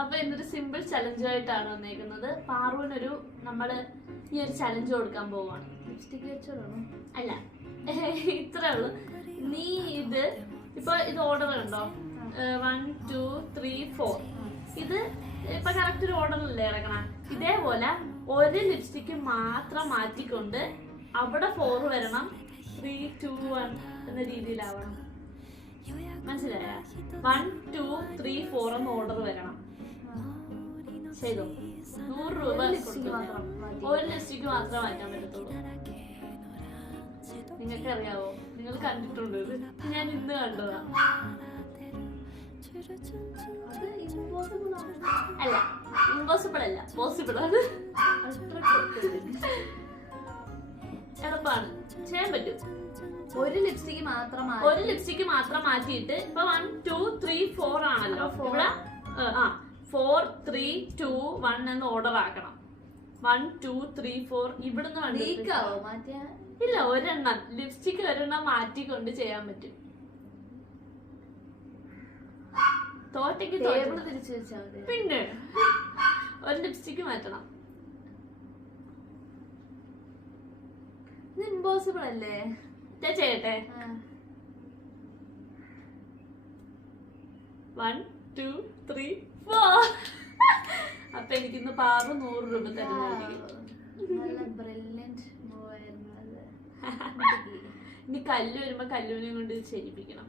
അപ്പൊ ഇന്നൊരു സിമ്പിൾ ചലഞ്ചുമായിട്ടാണ് വന്നേക്കുന്നത്. പാറുവിനൊരു നമ്മള് ഈ ഒരു ചലഞ്ച് കൊടുക്കാൻ പോവാണ്. ലിപ്സ്റ്റിക് വെച്ചോളൂ. അല്ല, ഇത്രേ ഉള്ളു. നീ ഇത് ഇപ്പൊ ഇത് ഓർഡർ ഉണ്ടോ? 1 2 3 4 ഇത് ഇപ്പൊ കറക്റ്റ് ഒരു ഓർഡറിലല്ലേ ഇറങ്ങണം. ഇതേപോലെ ഒരു ലിപ്സ്റ്റിക്ക് മാത്രം മാറ്റിക്കൊണ്ട് അവിടെ 4 വരണം, 3 2 1 എന്ന രീതിയിലാവണം. മനസ്സിലായ? 1 2 3 4 എന്ന ഓർഡർ വരണം. ചെയ്തോ? 100 രൂപ ഒരു ലിപ്സ്റ്റിക്ക് മാത്രം മാറ്റാൻ പറ്റത്തുള്ളൂ. നിങ്ങൾക്ക് അറിയാവോ? നിങ്ങൾ കണ്ടിട്ടുണ്ട് ഇത്? ഞാൻ ഇന്ന് കണ്ടതാ. അല്ല, ഇമ്പോസിബിൾ അല്ല, പോസിബിൾ ആണ്. എളുപ്പമാണ്, ചെയ്യാൻ പറ്റും. ഒരു ലിപ്സ്റ്റിക് മാത്രം മാറ്റിയിട്ട് ഇപ്പൊ 1 2 3 4 ആണല്ലോ. ഇവിടെ 4 3 2 1 എന്ന് ഓർഡർ ആക്കണം. 1 2 3 4 ഇവിടുന്ന് മാറ്റിയ ഇല്ല, ഒരെണ്ണം ലിപ്സ്റ്റിക് ഒരെണ്ണം മാറ്റിക്കൊണ്ട് ചെയ്യാൻ പറ്റും. തോറ്റയ്ക്ക് ടേബിൾ തിരിച്ചു വെച്ചാൽ മതി. പിന്നെ ഒരു ലിപ്സ്റ്റിക് മാറ്റണം. ഇത് ഇമ്പോസിബിൾ അല്ലേ? ഞാൻ ചെയ്യട്ടെ. 1 2 3 4 അപ്പൊ എനിക്കിന്ന് പാറു 100 രൂപ തരുന്നതായിരിക്കും. ഇനി കല്ല് വരുമ്പോ കല്ലുവിനെ കൊണ്ട് ചെയ്യിപ്പിക്കണം.